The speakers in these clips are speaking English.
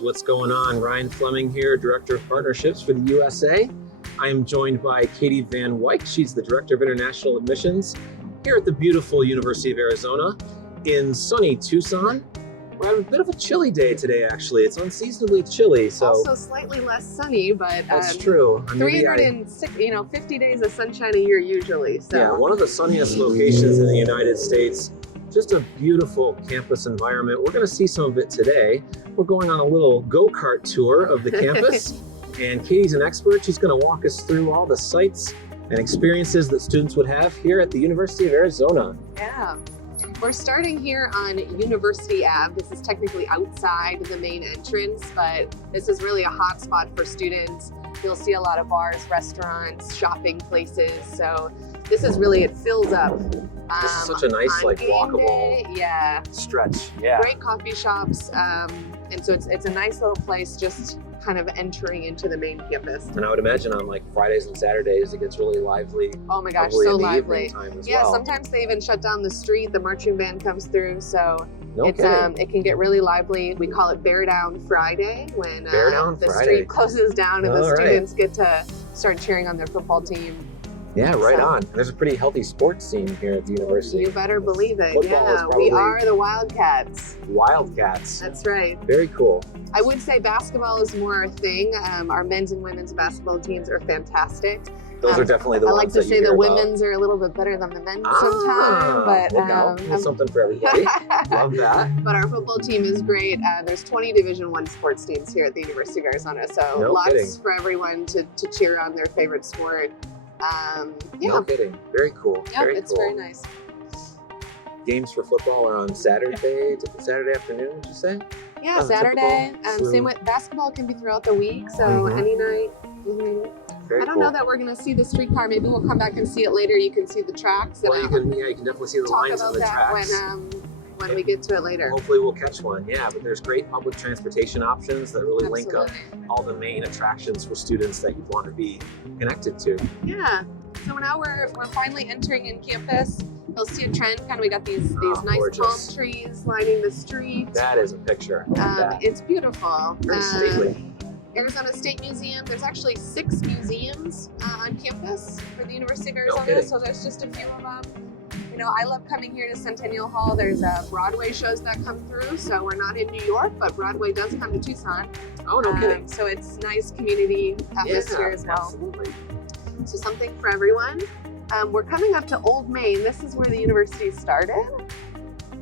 guys, what's going on? Ryan Fleming here, Director of Partnerships for the USA. I am joined by Katie Van Wyk. She's the Director of International Admissions here at the beautiful University of Arizona in sunny Tucson. We're having a bit of a chilly day today, actually. It's unseasonably chilly, so... Also slightly less sunny, but... That's true. 50 days of sunshine a year usually, so... Yeah, one of the sunniest locations in the United States. Just a beautiful campus environment. We're going to see some of it today. We're going on a little go-kart tour of the campus, and Katie's an expert. She's going to walk us through all the sites and experiences that students would have here at the University of Arizona. Yeah. We're starting here on University Ave. This is technically outside the main entrance, but this is really a hot spot for students. You'll see a lot of bars, restaurants, shopping places. So this is really, it fills up. This is such a nice, like, walkable stretch. Yeah. Great coffee shops. And so it's a nice little place just kind of entering into the main campus. And I would imagine on like Fridays and Saturdays, it gets really lively. Oh my gosh, so lively. Yeah, sometimes they even shut down the street. The marching band comes through. So it can get really lively. We call it Bear Down Friday when the street closes down and the students get to start cheering on their football team. Yeah, right on. There's a pretty healthy sports scene here at the university. You better believe it. Football we are the Wildcats. Wildcats. That's right. Very cool. I would say basketball is more our thing. Our men's and women's basketball teams are fantastic. Those are definitely the ones I like to say the women's are a little bit better than the men's sometimes, but look out. There's something for everybody. Love that. But our football team is great. There's 20 Division I sports teams here at the University of Arizona, so lots for everyone to cheer on their favorite sport. No kidding. Very cool. Yeah, it's very nice. Games for football are on Saturday afternoon, would you say? Yeah, Saturday. Same with basketball can be throughout the week, so any night. I don't know that we're going to see the streetcar. Maybe we'll come back and see it later. You can see the tracks. Well, you can definitely see the lines on the tracks. When we get to it later. Hopefully we'll catch one. Yeah, but there's great public transportation options that really link up all the main attractions for students that you want to be connected to. Yeah. So now we're finally entering in campus. You'll see a trend. Kind of, we got these nice palm trees lining the street. That is a picture. It's beautiful. Very stately. Arizona State Museum. There's actually 6 museums on campus for the University of Arizona. So there's just a few of them. You know, I love coming here to Centennial Hall. There's Broadway shows that come through. So we're not in New York, but Broadway does come to Tucson. Oh, no kidding. So it's nice community atmosphere as well. Absolutely. So something for everyone. We're coming up to Old Main. This is where the university started.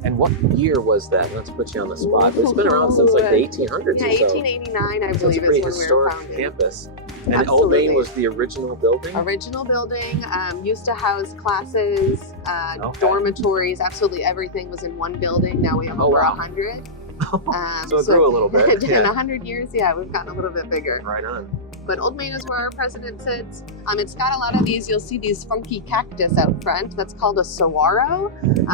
And what year was that? Not to put you on the spot, but it's been around since like the 1800s or so. 1889, I believe, is when we were historic founded. Campus. And Old Main was the original building? Original building, used to house classes, dormitories, absolutely everything was in one building. Now we have over 100. So it grew a little bit. In 100 years, we've gotten a little bit bigger. Right on. But Old Main is where our president sits. It's got a lot of these, you'll see these funky cactus out front. That's called a saguaro.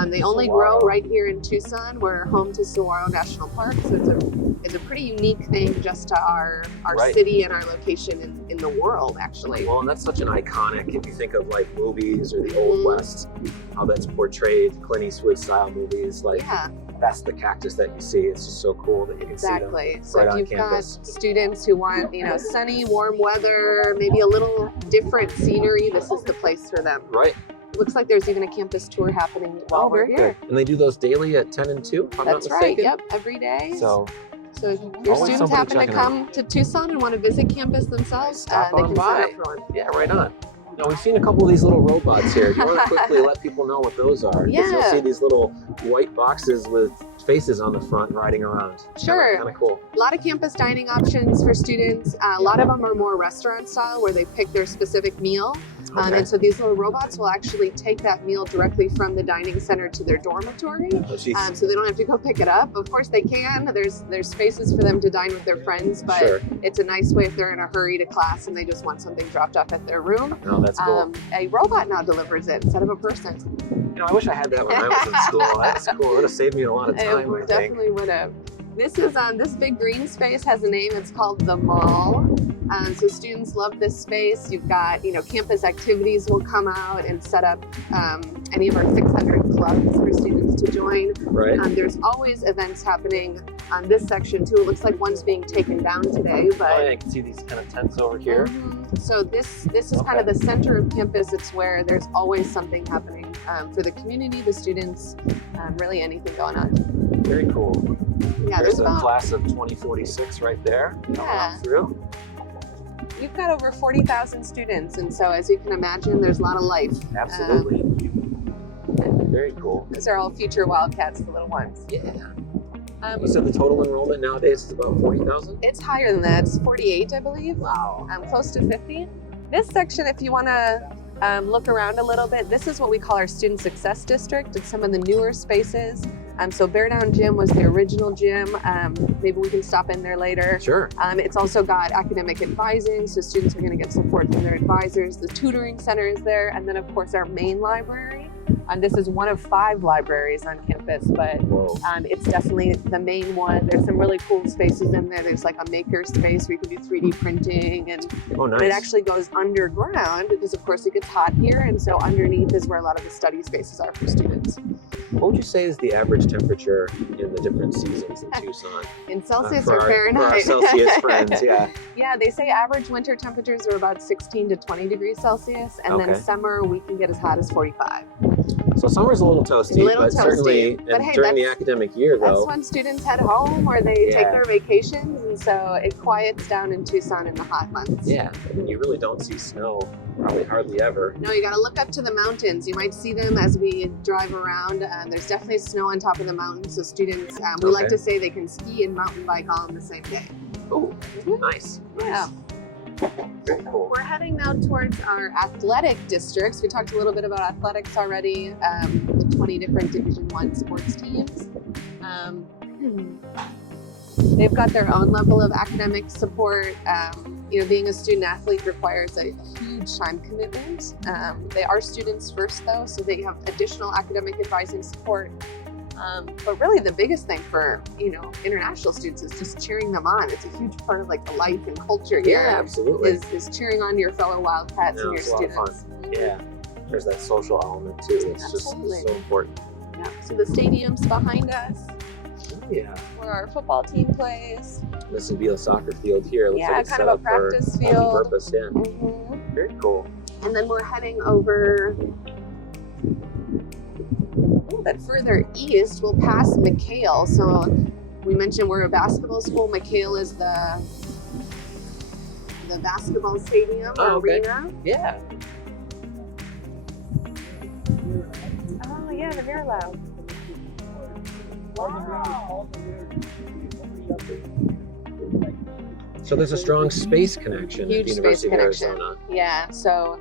They only grow right here in Tucson. We're home to Saguaro National Park, so it's a pretty unique thing just to our city and our location in the world, actually. Well, and that's such an iconic, if you think of like movies or the Old West, how that's portrayed, Clint Eastwood style movies, like that's the cactus that you see. It's just so cool that you can see them So right if on you've campus. got students who want, sunny, warm weather, maybe a little different scenery, this is the place for them. Right. It looks like there's even a campus tour happening while we're here. And they do those daily at 10 and 2, if I'm not mistaken? That's right, yep, every day. So if your students happen to come to Tucson and want to visit campus themselves, they can sign up for one. Yeah, right on. Now, we've seen a couple of these little robots here. Do you want to quickly let people know what those are? Yeah. You'll see these little white boxes with faces on the front riding around. Sure. Kind of cool. A lot of campus dining options for students. A lot of them are more restaurant style where they pick their specific meal. And so these little robots will actually take that meal directly from the dining center to their dormitory. So they don't have to go pick it up. Of course they can. There's spaces for them to dine with their friends, but it's a nice way if they're in a hurry to class and they just want something dropped off at their room. Oh, that's cool. A robot now delivers it instead of a person. I wish I had that when I was in school. That's cool. It would have saved me a lot of time, It definitely would have. This big green space has a name. It's called The Mall. So students love this space. You've got, campus activities will come out and set up any of our 600 clubs for students to join. Right. There's always events happening on this section too. It looks like one's being taken down today, but Oh, yeah, I can see these kind of tents over here. So this is kind of the center of campus. It's where there's always something happening for the community, the students, really anything going on. Very cool. Yeah, There's there's the about, class of 2046 right there. coming Yeah. up through. we've got over 40,000 students, and so as you can imagine, there's a lot of life. Absolutely. Very cool. These are all future Wildcats, the little ones. Yeah. You said the total enrollment nowadays is about 40,000? It's higher than that. It's 48, I believe. Wow. Close to 50. This section, if you want to look around a little bit, this is what we call our Student Success District. It's some of the newer spaces. So Bear Down Gym was the original gym. Maybe we can stop in there later. Sure. It's also got academic advising, so students are going to get support from their advisors. The tutoring center is there, and then of course our main library. This is one of 5 libraries on campus, but Whoa. it's definitely the main one. There's some really cool spaces in there. There's like a maker space where you can do 3D printing, and Oh, nice. it actually goes underground because of course it gets hot here, and so underneath is where a lot of the study spaces are for students. What would you say is the average temperature in the different seasons in Tucson? In Celsius for or our, Fahrenheit? For our Celsius friends, yeah. Yeah, they say average winter temperatures are about 16 to 20 degrees Celsius, and then Okay. summer we can get as hot as 45. So summer's a little toasty, Little but toasty. certainly But and hey, during the that's- academic year, That's though, when students head home or they Yeah. take their vacations, and so it quiets down in Tucson in the hot months. yeah, and you really don't see snow, probably hardly ever. No, you got to look up to the mountains. You might see them as we drive around. There's definitely snow on top of the mountains, so students, we like Okay. to say they can ski and mountain bike all in the same day. Oh, nice. Yeah. Very cool. We're heading now towards our athletic districts. We talked a little bit about athletics already, the 20 different Division I sports teams. They've got their own level of academic support. Being a student athlete requires a huge time commitment. They are students first, though, so they have additional academic advising support. But really the biggest thing for, international students is just cheering them on. It's a huge part of like the life and culture Yeah, here. absolutely. Is cheering on your fellow Wildcats No, and your it's a lot of fun. students. Yeah, there's that social element too. It's Absolutely. just so important. Yeah. So the stadium's behind us, Yeah. where our football team plays. This would be a soccer field here. It looks Yeah, like it's kind set of a up for practice field. multi-purpose. Yeah, Mhm. very cool. And then we're heading over. But further east, we'll pass McHale. So we mentioned we're a basketball school. McHale is the basketball stadium or Oh, okay. arena. Yeah. Oh yeah, the Mirlo. Wow. So there's a strong space connection at Huge the space University of connection. Arizona. Yeah. So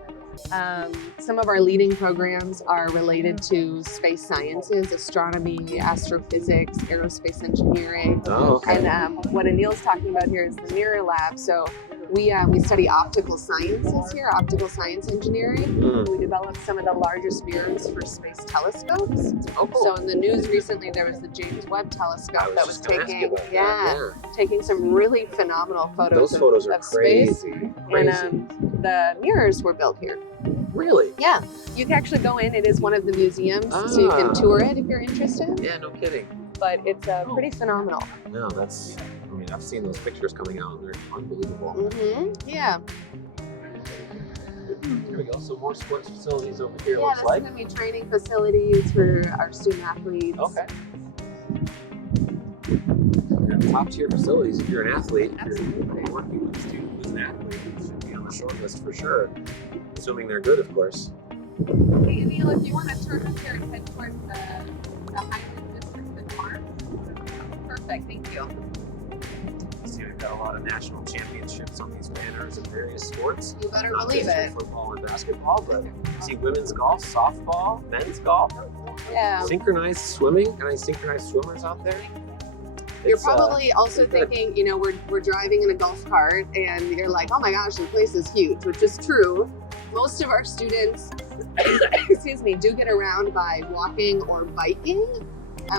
some of our leading programs are related to space sciences, astronomy, astrophysics, aerospace engineering. Oh, okay. And what Anil's talking about here is the Mirror Lab. So we study optical sciences here, optical science engineering. Mm. We developed some of the largest mirrors for space telescopes. Oh, cool. So in the news recently, there was the James Webb I telescope that was just gonna ask you taking, about that. taking some really phenomenal photos Those photos are of space. crazy. Crazy. And the mirrors were built here. Really? Yeah, you can actually go in. It is one of the museums, so you can Ah. tour it if you're interested. Yeah, no kidding. But it's pretty phenomenal. No, that's. I mean, I've seen those pictures coming out, and they're unbelievable. Yeah. Here we go. Some more sports facilities over here. Yeah, Looks this like. is going to be training facilities for our student athletes. Okay. Yeah, top tier facilities if you're an athlete. If you're working with a student who's an athlete, you should be on the short list for sure. Assuming they're good, of course. Hey, Neil, if you want to turn up here and head towards the Highland District and Park. Perfect, thank you. See, we've got a lot of national championships on these banners in various sports. You better Not believe just in it. football and basketball, but you see women's golf, softball, men's golf, Yeah. synchronized swimming. Any synchronized swimmers out there? You're It's, probably also pretty good. thinking, we're driving in a golf cart and you're like, oh my gosh, the place is huge, which is true. Most of our students, excuse me, do get around by walking or biking.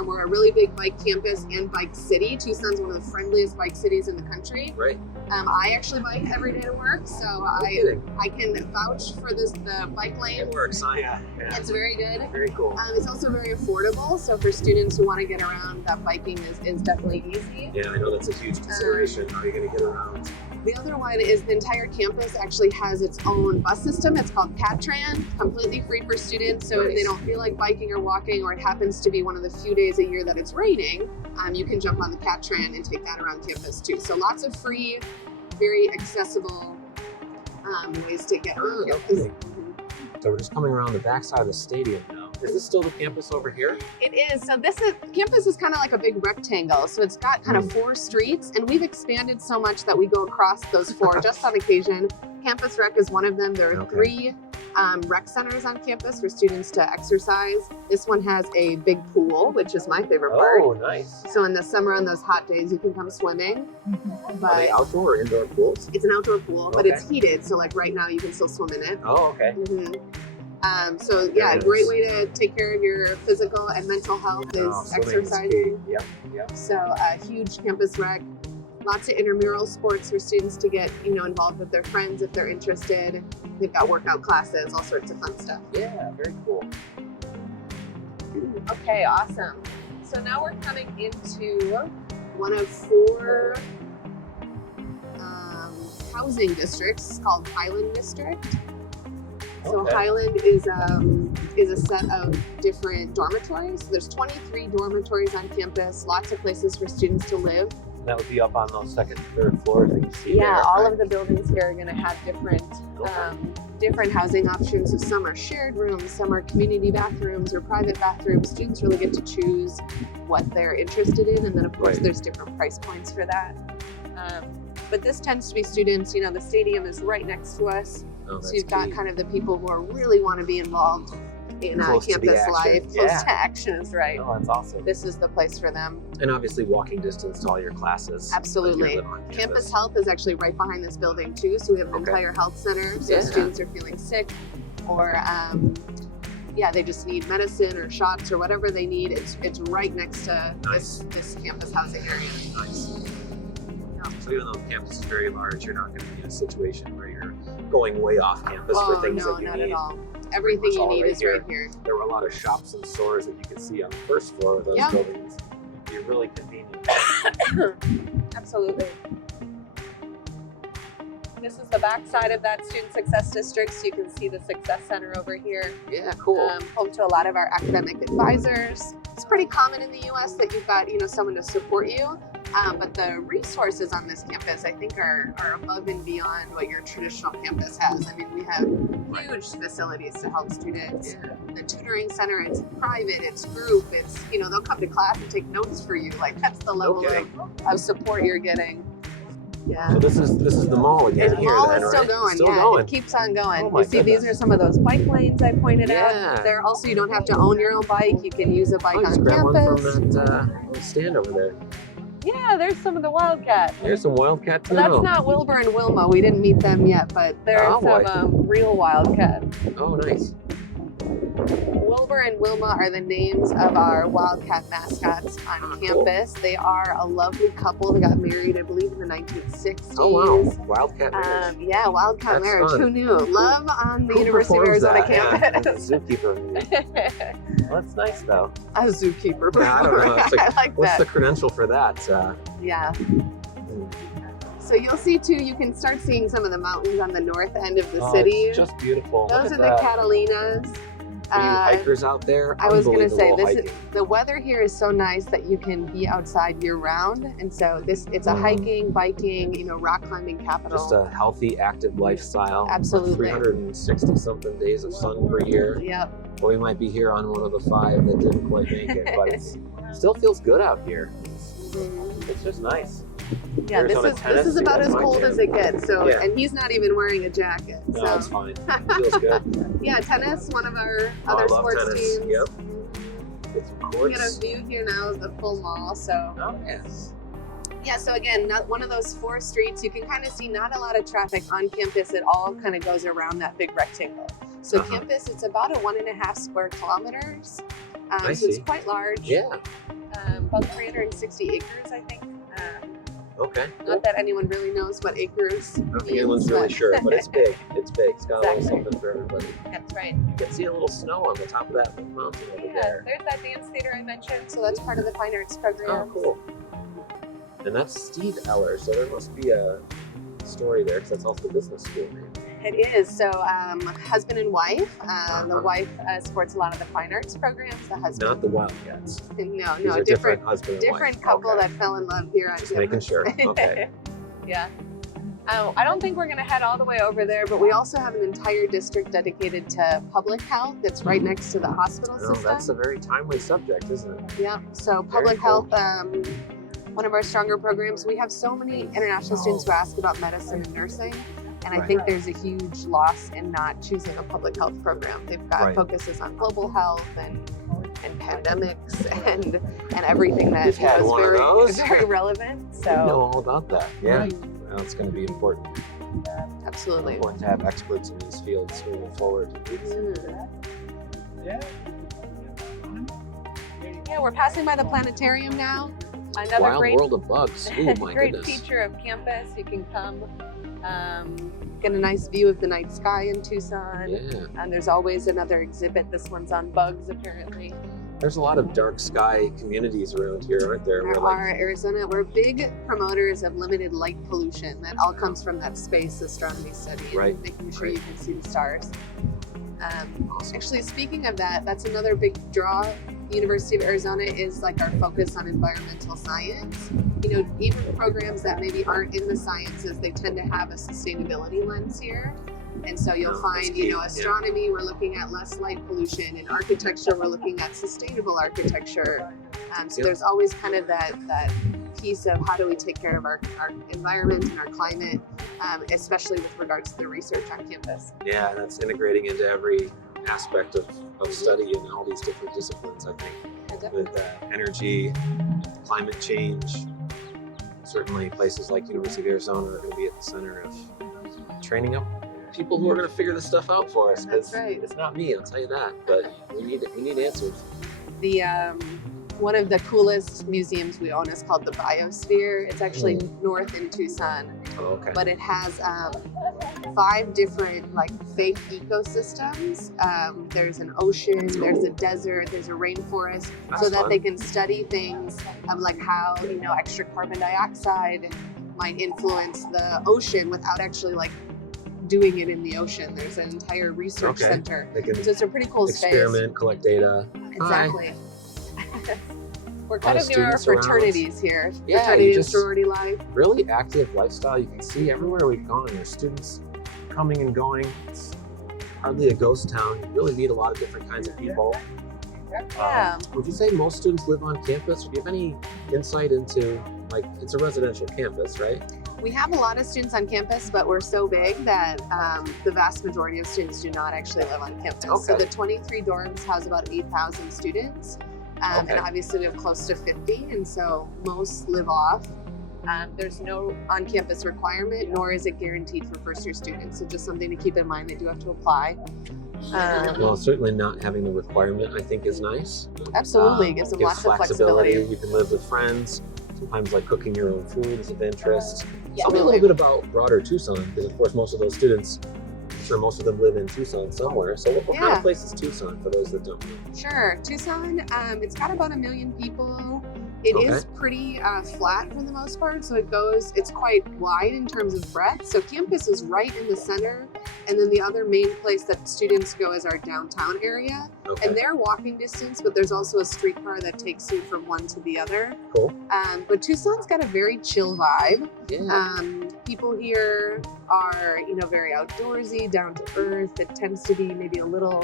We're a really big bike campus and bike city. Tucson's one of the friendliest bike cities in the country. Right. I actually bike every day to work, so I can vouch for the bike lane. It works. Yeah. It's very good. Very cool. It's also very affordable, so for students who want to get around, that biking is definitely easy. Yeah, I know that's a huge consideration. How are you going to get around? The other one is the entire campus actually has its own bus system. It's called Catran, completely free for students. So if they don't feel like biking or walking, or it happens to be one of the few days a year that it's raining, you can jump on the Catran and take that around campus too. So lots of free, very accessible ways to get around campus. So we're just coming around the backside of the stadium now. Is this still the campus over here? It is. So campus is kind of like a big rectangle. So it's got kind of 4 streets, and we've expanded so much that we go across those 4 just on occasion. Campus Rec is one of them. There are 3 rec centers on campus for students to exercise. This one has a big pool, which is my favorite part. Oh, nice. So in the summer, on those hot days, you can come swimming. Are they outdoor or indoor pools? It's an outdoor pool, but it's heated. So like right now, you can still swim in it. Oh, okay. So yeah, a great way to take care of your physical and mental health is exercising. Yep. So huge campus rec, lots of intramural sports for students to get involved with their friends if they're interested. They've got workout classes, all sorts of fun stuff. Yeah, very cool. Okay, awesome. So now we're coming into one of 4 housing districts called Highland District. So Highland is a set of different dormitories. So there's 23 dormitories on campus, lots of places for students to live. That would be up on those second, third floors that you see. Yeah, all of the buildings here are going to have different housing options. So some are shared rooms, some are community bathrooms or private bathrooms. Students really get to choose what they're interested in, and then of course there's different price points for that. But this tends to be students. The stadium is right next to us. So you've got kind of the people who really want to be involved in campus life, close to action is right. Oh, that's awesome. This is the place for them. And obviously walking distance to all your classes. Absolutely. Campus Health is actually right behind this building too. So we have an entire health center. So if students are feeling sick or they just need medicine or shots or whatever they need, it's right next to this campus housing area. Nice. So even though the campus is very large, you're not going to be in a situation where you're going way off campus for things that you need. No, not at all. Everything you need is right here. There were a lot of shops and stores that you could see on the first floor of those buildings. It'd be really convenient. Absolutely. This is the back side of that Student Success District, so you can see the Success Center over here. Yeah, cool. Home to a lot of our academic advisors. It's pretty common in the U.S. that you've got someone to support you. But the resources on this campus, I think, are above and beyond what your traditional campus has. I mean, we have huge facilities to help students. The tutoring center, it's private, it's group, it's, they'll come to class and take notes for you. Like, that's the level of support you're getting. Yeah. So this is the mall again. The mall is still going. Still going. It keeps on going. Oh, you see, these are some of those bike lanes I pointed out. There also, you don't have to own your own bike. You can use a bike on grab campus. One from that stand over there. Yeah, there's some of the Wildcat. There's some Wildcat too. Well, that's not Wilbur and Wilma. We didn't meet them yet, but there's some real Wildcat. Oh, nice. Wilbur and Wilma are the names of our Wildcat mascots on campus. They are a lovely couple. They got married, I believe, in the 1960s. Oh, wow. Wildcat marriage. Yeah, Wildcat That's marriage. fun. Who knew? Love on the University of Arizona campus. Yeah, zookeeper. Well, that's nice, though. A zookeeper. Yeah, I don't know. I like what's that. the credential for that? Yeah. So you'll see too, you can start seeing some of the mountains on the north end of the city. It's just beautiful. Those are the Catalinas. For you hikers out there, I was going to say, hiking. the weather here is so nice that you can be outside year round. And so it's a hiking, biking, rock climbing capital. Just a healthy, active lifestyle. Absolutely. 360 something days of sun per year. Yep. Well, we might be here on one of the 5 that didn't quite make it, but it still feels good out here. It's just nice. Yeah, this is about as cold as it gets. So, and he's not even wearing a jacket. So. No, it's fine. It feels good. Yeah, tennis, one of our other sports tennis. teams. Yep. Get some courts. We get a view here now of the full mall. So. Oh, yes. Yeah, so again, one of those 4 streets, you can kind of see not a lot of traffic on campus. It all kind of goes around that big rectangle. So campus, it's about a 1.5 square kilometers. I So it's see. quite large. Yeah. About 360 acres, I think. Okay. Not that anyone really knows what acres I don't think means, anyone's really but- sure, but it's big. It's big. It's got a little Exactly. something for everybody. That's right. You can see a little snow on the top of that mountain over Yeah, there. there's that dance theater I mentioned. So that's part of the Fine Arts Oh, program. cool. And that's Steve Eller, so there must be a story there because that's also the business school name. It is. So husband and wife. The wife supports a lot of the Fine Arts programs. The husband. Not the Wildcats. No, These are different husband and different wife. couple Okay. that fell in love here on Just making campus. sure. Okay. Yeah. I don't think we're going to head all the way over there, but we also have an entire district dedicated to public health that's right next to the hospital No, system. that's a very timely subject, isn't it? Yeah. So Very public cool. health, one of our stronger programs. We have so many international students who ask about medicine and nursing. And I Right. think there's a huge loss in not choosing a public health program. They've got Right. focuses on global health and pandemics and everything that We've had is one of very those. very relevant. We So know all about that. Yeah. Right. Well, it's going to be important. absolutely. Important to have experts in these fields moving forward. Mm. Yeah, we're passing by the planetarium now. Another Wild great world of bugs. Oh my great goodness. feature of campus. You can come get a nice view of the night sky in Tucson. Yeah. And there's always another exhibit. This one's on bugs, apparently. There's a lot of dark sky communities around here, aren't there? There Where, like, are Arizona. We're big promoters of limited light pollution. That all comes from that space astronomy study and Right. making sure Right. you can see the stars. awesome. Actually, speaking of that, that's another big draw. University of Arizona is like our focus on environmental science. You know, even programs that maybe aren't in the sciences, they tend to have a sustainability lens here. And so you'll Oh, find, that's you key, know, yeah. astronomy, we're looking at less light pollution. In architecture, we're looking at sustainable architecture. So Yep. there's always kind of that piece of how do we take care of our environment and our climate, especially with regards to the research on campus. Yeah, that's integrating into every aspect of study in all these different disciplines, I think. With energy, climate change. Certainly places like University of Arizona are going to be at the center of training up people who are going to figure this stuff out for us. 'Cause That's right. it's not me, I'll tell you that. But we need answers. The one of the coolest museums we own is called the Biosphere. It's actually north in Tucson, Oh, okay. but it has 5 different like fake ecosystems. There's an ocean, there's a desert, there's a rainforest, That's so that fun. they can study things of like how, you know, extra carbon dioxide might influence the ocean without actually like doing it in the ocean. There's an entire research Okay. center. They can So it's a pretty cool experiment, collect data. Exactly. We're Lot kind of of near our students around. fraternities here. Yeah, Fraternity you and just- sorority life. Really active lifestyle. You can see everywhere we've gone. There's students coming and going. It's hardly a ghost town. You really meet a lot of different kinds of people. Yeah. Would you say most students live on campus? Do you have any insight into, like, it's a residential campus, right? We have a lot of students on campus, but we're so big that the vast majority of students do not actually live on campus. So Okay. the 23 dorms house about 8,000 students. And Okay. obviously we have close to 50, and so most live off. There's no on-campus requirement, nor is it guaranteed for first-year students. So just something to keep in mind. They do have to apply. Well, certainly not having the requirement, I think, is nice. Absolutely, gives them lots of flexibility. You can live with friends. Sometimes, like, cooking your own food is of interest. Yeah, Tell me a little bit about broader Tucson, because of course most of those students, I'm sure most of them live in Tucson somewhere. So what kind Yeah. of place is Tucson for those that don't know? Sure. Tucson, it's got about 1 million people. It is pretty flat for the most part, so it's quite wide in terms of breadth. So campus is right in the center, and then the other main place that students go is our downtown area. Okay. And they're walking distance, but there's also a streetcar that takes you from one to the other. Cool. But Tucson's got a very chill vibe. Yeah. People here are, you know, very outdoorsy, down to earth. It tends to be maybe a little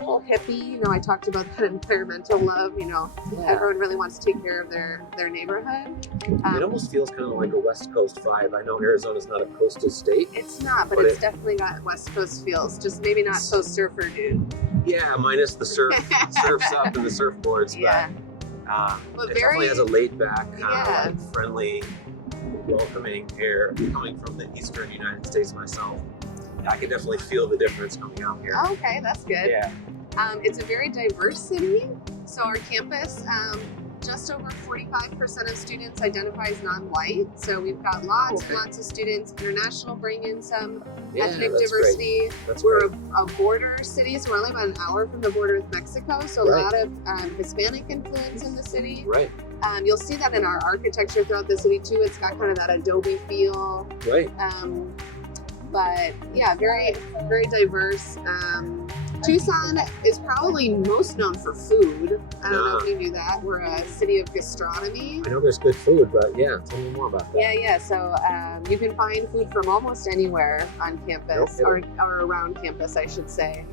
hippie. You know, I talked about that environmental love. You know, everyone really wants to take care of their neighborhood. It almost feels kind of like a West Coast vibe. I know Arizona's not a coastal state. It's not, but But it's definitely got West Coast feels. Just maybe not so surfer dude. Yeah, minus the surfs up and the surfboards. Yeah. But it very- definitely has a laid back, Yeah. like, friendly, welcoming air. Coming from the eastern United States myself, I can definitely feel the difference coming out here. Okay, that's good. Yeah. It's a very diverse city. So our campus, just over 45% of students identify as non-white. So we've got lots and lots of students. International bring in some ethnic that's diversity. Great. That's We're great. a border city, so we're only about an hour from the border with Mexico. So a Right. lot of Hispanic influence in the city. Right. You'll see that in our architecture throughout the city too. It's got kind of that Adobe feel. Right. But yeah, very, very diverse. Tucson is probably most known for food. I don't know if you knew that. We're a city of gastronomy. I know there's good food, but yeah, tell me more about that. Yeah. So you can find food from almost anywhere on campus, or around campus, I should say.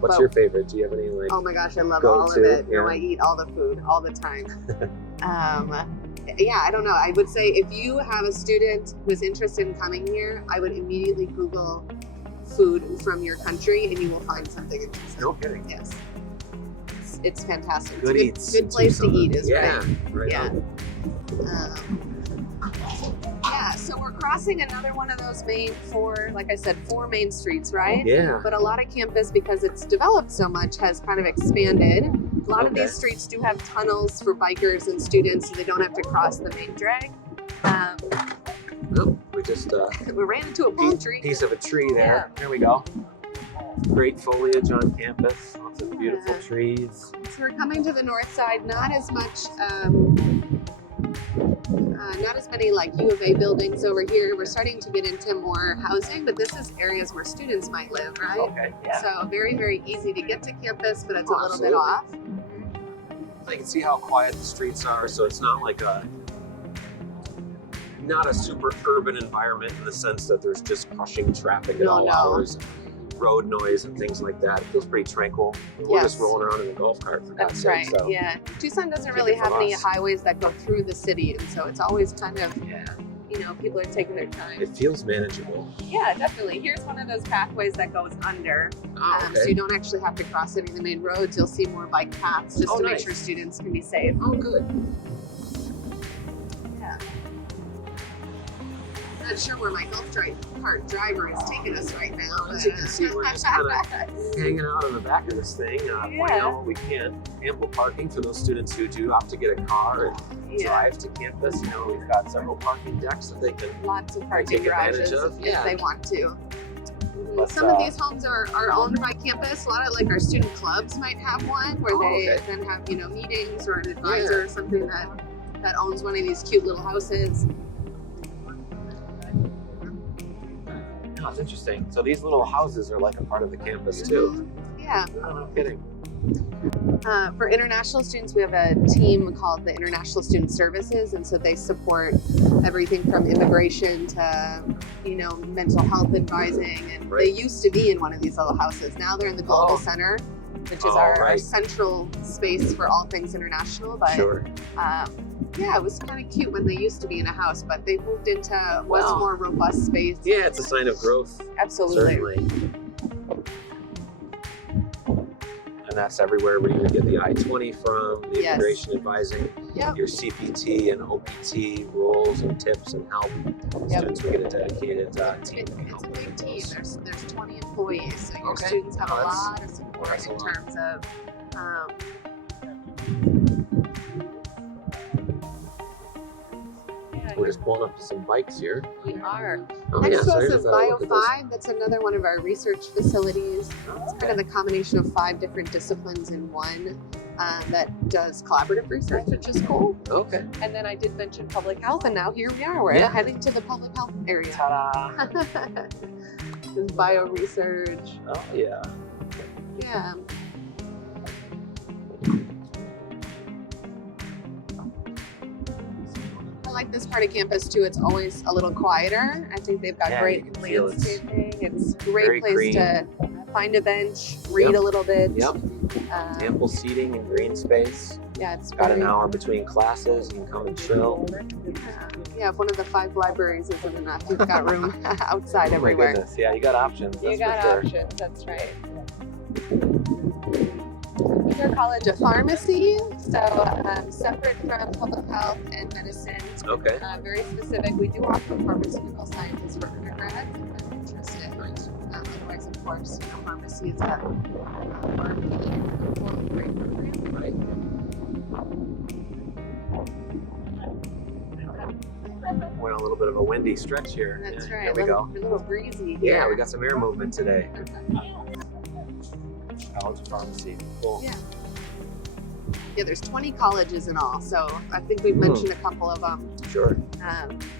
What's your favorite? Do you have any like? Oh my gosh, I love go all of to? it. Yeah. No, I eat all the food all the time. Yeah, I don't know. I would say if you have a student who's interested in coming here, I would immediately Google food from your country and you will find something interesting. No kidding. Yes. It's fantastic. Good It's eats. a good place to eat is yeah. right. Right. Yeah. on. Yeah, so we're crossing another one of those four main streets, right? Yeah. But a lot of campus, because it's developed so much, has kind of expanded. A lot of Okay. these streets do have tunnels for bikers and students, so they don't have to cross the main drag. No, we just We ran into a palm tree. piece of a tree there. There we go. Great foliage on campus. Lots of beautiful trees. So we're coming to the north side. Not as much, not as many like U of A buildings over here. We're starting to get into more housing, but this is areas where students might live, right? Okay. Yeah. So very, very easy to get to campus, but it's a Oh, little bit absolutely. off. I can see how quiet the streets are, so it's not like not a super urban environment in the sense that there's just crushing traffic at all hours, road noise and things like that. It feels pretty tranquil. We're just Yes. rolling around in a golf cart for God's That's right. sake. So. Yeah. Tucson doesn't Take really it from have any us. highways that go through the city, and so it's always kind of, Yeah. people are taking their time. It feels manageable. Yeah, definitely. Here's one of those pathways that goes under, Oh, so okay. you don't actually have to cross any of the main roads. You'll see more bike paths just Oh, to make nice. sure students can be safe. Oh, good. Yeah. Not sure where my golf cart driver is taking us right now. As you can see, we're just hanging out on the back of this thing, pointing out what we can. Ample parking for those students who do opt to get a car and drive to campus. We've got several parking decks that they can. Lots of parking take advantage garages of. if Yeah. they want to. But, Some of these homes are owned by campus. A lot of our student clubs might have one where they then have meetings, or an advisor or something that owns one of these cute little houses. Oh, it's interesting. So these little houses are like a part of the campus too. Yeah. Oh, no kidding. For international students, we have a team called the International Student Services, and so they support everything from immigration to, mental health advising. And they used to be in one of these little houses. Now they're in the Global Center, which is our central space for all things international. But Sure. yeah, it was kind of cute when they used to be in a house, but they moved into what's more robust space. Yeah, it's a sign of growth. Absolutely. Certainly. And that's everywhere where you would get the I-20 from, the immigration advising, your CPT and OPT roles and tips and help. Students would get a dedicated team. It's a big team. There's 20 employees, so your students have a lot of support in terms of we're just pulling up to some bikes here. we are. Oh, Next yeah, to so us here's is a look at this. Bio5. That's another one of our research facilities. It's kind of the combination of 5 different disciplines in one that does collaborative research, which is cool. Okay. And then I did mention public health, and now here we are. We're heading to the public health area. Ta-da! This is bio research. Oh, yeah. Yeah. I like this part of campus too. It's always a little quieter. I think they've got Yeah, you great can feel landscaping. It's a very great place green. to find a bench, read a little bit. Yep. Ample seating and green space. Yeah, it's Got an very- hour between classes. You can come and chill. Yeah, if one of the 5 libraries isn't enough, you've got room outside Oh my everywhere. goodness. Yeah, you got options. That's You got for sure. options, that's right. Baker College of Pharmacy, so separate from public health and medicine. Okay. Very specific. We do offer pharmaceutical sciences for undergrads if they're interested. Otherwise, of course, pharmacy is a great program. bit of a windy stretch here. That's Yeah, right. Here we go. A little breezy Yeah, here. we got some air movement today. College pharmacy. Cool. Yeah. Yeah, there's 20 colleges in all, so I think we've mentioned a couple of them. Sure.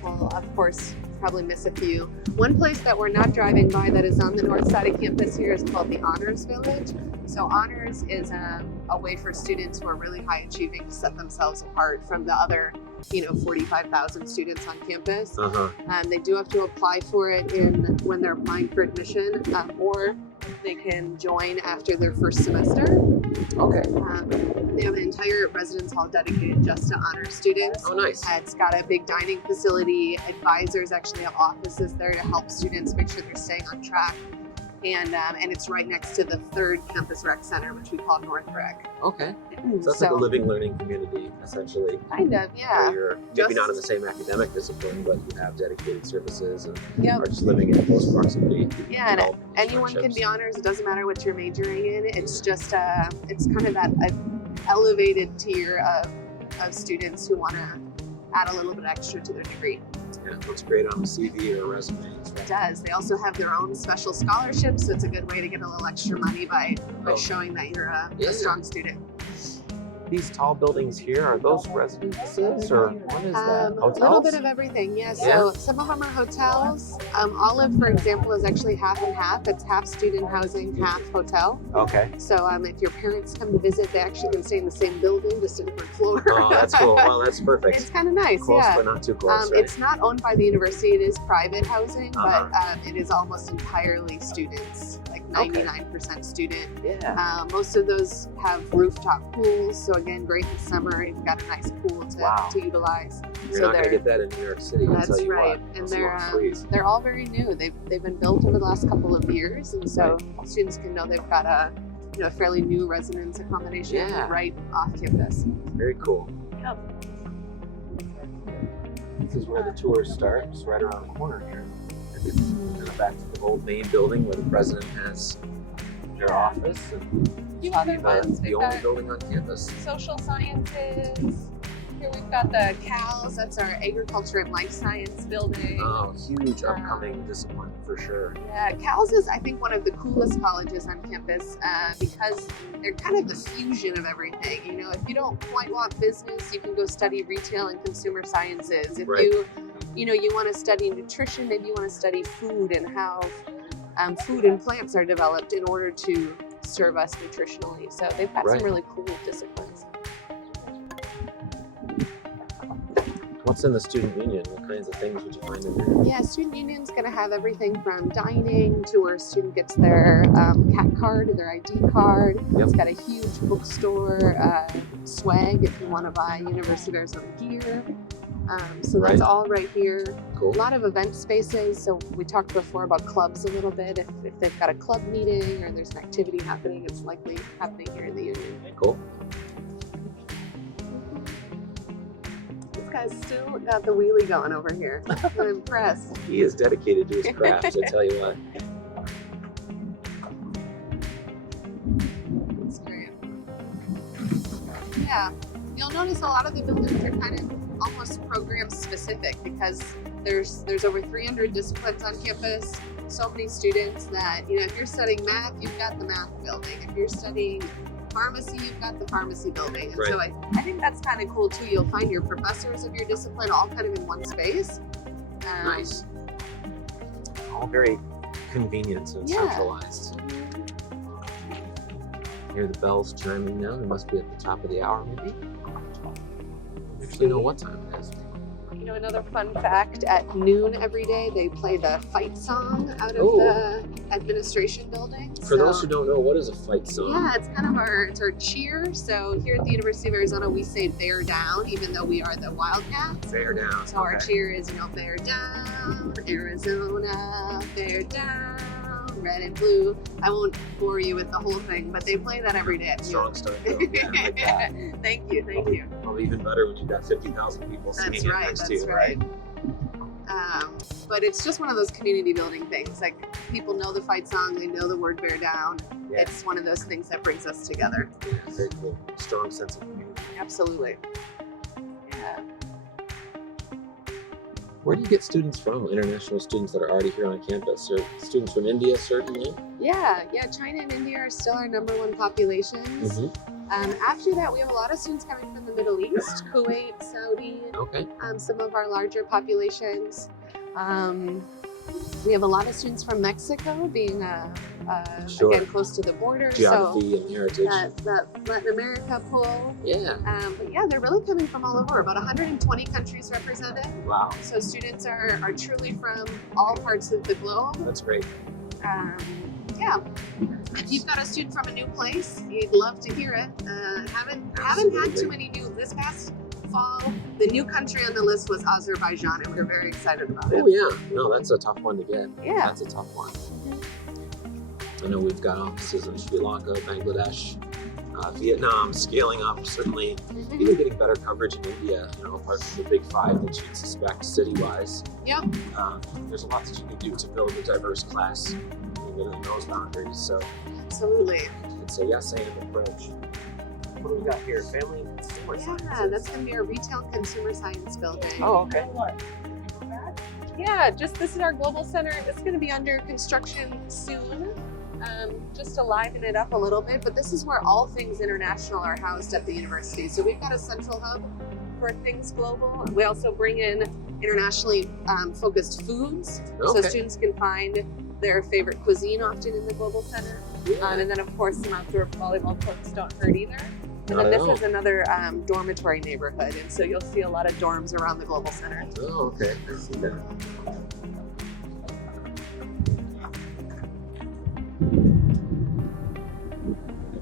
We'll, of course, probably miss a few. One place that we're not driving by that is on the north side of campus here is called the Honors Village. So Honors is a way for students who are really high achieving to set themselves apart from the other, 45,000 students on campus. They do have to apply for it when they're applying for admission, or they can join after their first semester. Okay. They have an entire residence hall dedicated just to honor students. Oh, nice. It's got a big dining facility. Advisors actually have offices there to help students make sure they're staying on track. And it's right next to the third campus rec center, which we call North Rec. Okay. So that's like a living, learning community, essentially. Kind of, yeah. Where you're maybe not in the same academic discipline, but you have dedicated services and Yep. are just living in close proximity. Yeah, and developing these anyone can friendships. be honors. It doesn't matter what you're majoring in. It's just it's kind of that elevated tier of students who want to add a little bit extra to their degree. Yeah, looks great on a CV or a resume. It does. They also have their own special scholarships, so it's a good way to get a little extra money by showing that you're a strong student. These tall buildings here, are those residences or what is that? A Hotels? little bit of everything, yeah. So some of them are hotels. Olive, for example, is actually half and half. It's half student housing, half hotel. Okay. So if your parents come to visit, they actually can stay in the same building, just a different floor. Oh, that's cool. Well, that's perfect. It's kind of nice, Close, yeah. but not too close, right? It's not owned by the university. It is private housing, Uh-huh. but it is almost entirely students, like 99% student. Yeah. Most of those have rooftop pools, so again, great in summer. You've got a nice pool to utilize. You're so not going to get that in New York City. I'll That's tell you right, what. and Those they're all very new. They've been built over the last couple of years, and so students can know they've got a fairly new residence accommodation right off campus. Very cool. Yep. This is where the tours start. It's right around the corner here. Kind of back to the old main building where the president has their office. And A few other ones. the We've only got building on campus. social sciences. Here we've got the CALS. That's our agriculture and life science building. Oh, huge upcoming discipline for sure. Yeah, CALS is, I think, one of the coolest colleges on campus because they're kind of the fusion of everything. If you don't quite want business, you can go study retail and consumer sciences. If you want to study nutrition, maybe you want to study food and how food and plants are developed in order to serve us nutritionally. So they've got some really cool disciplines. What's in the student union? What kinds of things would you find in there? Yeah, student union's going to have everything from dining to where a student gets their CAT card, their ID card. Yep. It's got a huge bookstore, swag if you want to buy University of Arizona gear. So that's all right here. Cool. A lot of event spaces. So we talked before about clubs a little bit. If they've got a club meeting or there's an activity happening, it's likely happening here in the union. Cool. This guy's still got the wheelie going over here. I'm impressed. He is dedicated to his craft, I tell you what. That's great. Yeah, you'll notice a lot of the buildings are kind of almost program specific because there's over 300 disciplines on campus, so many students that, if you're studying math, you've got the math building. If you're studying pharmacy, you've got the pharmacy building. And so I think that's kind of cool too. You'll find your professors of your discipline all kind of in one space. Nice. All very convenient and centralized. Hear the bells chiming now. They must be at the top of the hour, maybe. I actually know what time it is. Another fun fact, at noon every day, they play the fight song out of the administration building. For those who don't know, what is a fight song? Yeah, it's kind of our cheer. So here at the University of Arizona, we say bear down, even though we are the Wildcats. Bear down. So our cheer is, bear down, Arizona, bear down, red and blue. I won't bore you with the whole thing, but they play that every day at noon. Strong start, though. Yeah, I like that. Thank you. Probably even better when you've got 50,000 people singing it next to you, right? But it's just one of those community building things. Like, people know the fight song, they know the word bear down. Yeah. It's one of those things that brings us together. Yeah, very cool. Strong sense of community. Absolutely. Yeah. Where do you get students from, international students that are already here on campus? Or students from India, certainly? Yeah, China and India are still our #1 populations. After that, we have a lot of students coming from the Middle East, Kuwait, Saudi, Okay. some of our larger populations. We have a lot of students from Mexico, being Sure. again close to the border. Geography and heritage. So that Latin America pool. Yeah. But yeah, they're really coming from all over. About 120 countries represented. Wow. So students are truly from all parts of the globe. That's great. Yeah. If you've got a student from a new place, you'd love to hear it. Haven't had too many new this past fall. The new country on the list was Azerbaijan, and we're very excited about it. Oh yeah. No, that's a tough one to get. Yeah. That's a tough one. I know we've got offices in Sri Lanka, Bangladesh, Vietnam, scaling up, certainly even getting better coverage in India, apart from the big five that you'd suspect city-wise. Yep. There's a lot that you can do to build a diverse class within those boundaries. So Absolutely. it's a yes and approach. What do we got here? Family and consumer Yeah, sciences. that's going to be our retail consumer science building. Oh, okay. Yeah, this is our global center. It's going to be under construction soon. Just to liven it up a little bit, but this is where all things international are housed at the university. So we've got a central hub for things global. We also bring in internationally focused foods, so Okay. students can find their favorite cuisine often in the global center. And then of course some outdoor volleyball courts don't hurt either. And Not then at this all. is another dormitory neighborhood, and so you'll see a lot of dorms around the global center. Oh, okay. I see that.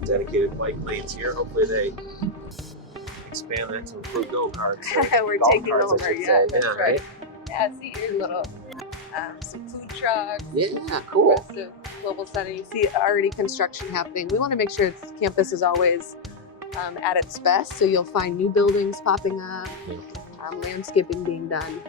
Dedicated bike lanes here. Hopefully they expand that to include go-karts. or We're golf taking carts, I over, should yeah, say. that's Yeah, right. Yeah, see your little some food trucks. Yeah, The cool. rest of global center, you see already construction happening. We want to make sure campus is always at its best, so you'll find new buildings popping up, landscaping being done.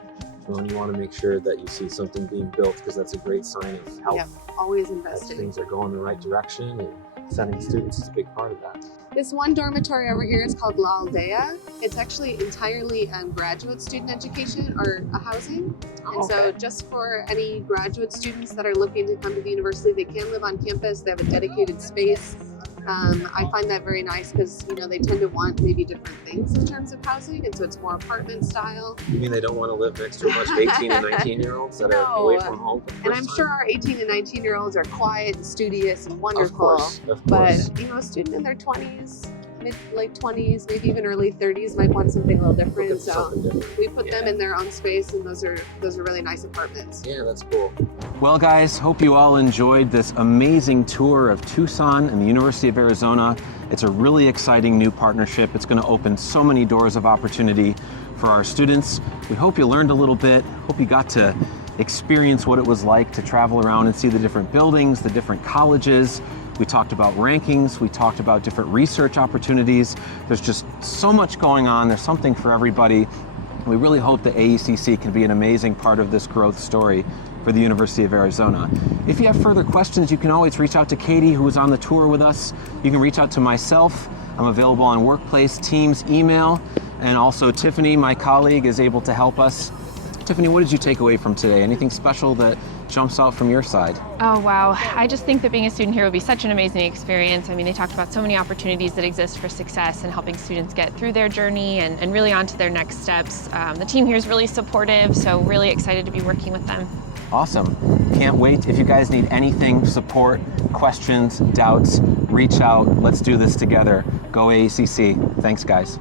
Well, and you want to make sure that you see something being built because that's a great sign of health. Yep, always That investing. things are going the right direction, and sending students is a big part of that. This one dormitory over here is called La Aldea. It's actually entirely graduate student education or housing. And so just for any graduate students that are looking to come to the university, they can live on campus. They have a dedicated space. I find that very nice because, they tend to want maybe different things in terms of housing. And so it's more apartment style. You mean they don't want to live next to a bunch of 18 and 19-year-olds that are No. away from home for the And first I'm time? sure our 18 and 19-year-olds are quiet and studious and wonderful. Of course. But, a student in their 20s, late 20s, maybe even early 30s might want something a little different. Look at So something different. we put them in their own space, and those are really nice apartments. Yeah, that's cool. Well, guys, hope you all enjoyed this amazing tour of Tucson and the University of Arizona. It's a really exciting new partnership. It's going to open so many doors of opportunity for our students. We hope you learned a little bit. Hope you got to experience what it was like to travel around and see the different buildings, the different colleges. We talked about rankings. We talked about different research opportunities. There's just so much going on. There's something for everybody. We really hope that AECC can be an amazing part of this growth story for the University of Arizona. If you have further questions, you can always reach out to Katie, who was on the tour with us. You can reach out to myself. I'm available on Workplace, Teams, email, and also Tiffany, my colleague, is able to help us. Tiffany, what did you take away from today? Anything special that jumps out from your side? Oh, wow. I just think that being a student here would be such an amazing experience. I mean, they talked about so many opportunities that exist for success and helping students get through their journey and really on to their next steps. The team here is really supportive, so really excited to be working with them. Awesome. Can't wait. If you guys need anything, support, questions, doubts, reach out. Let's do this together. Go AECC. Thanks, guys.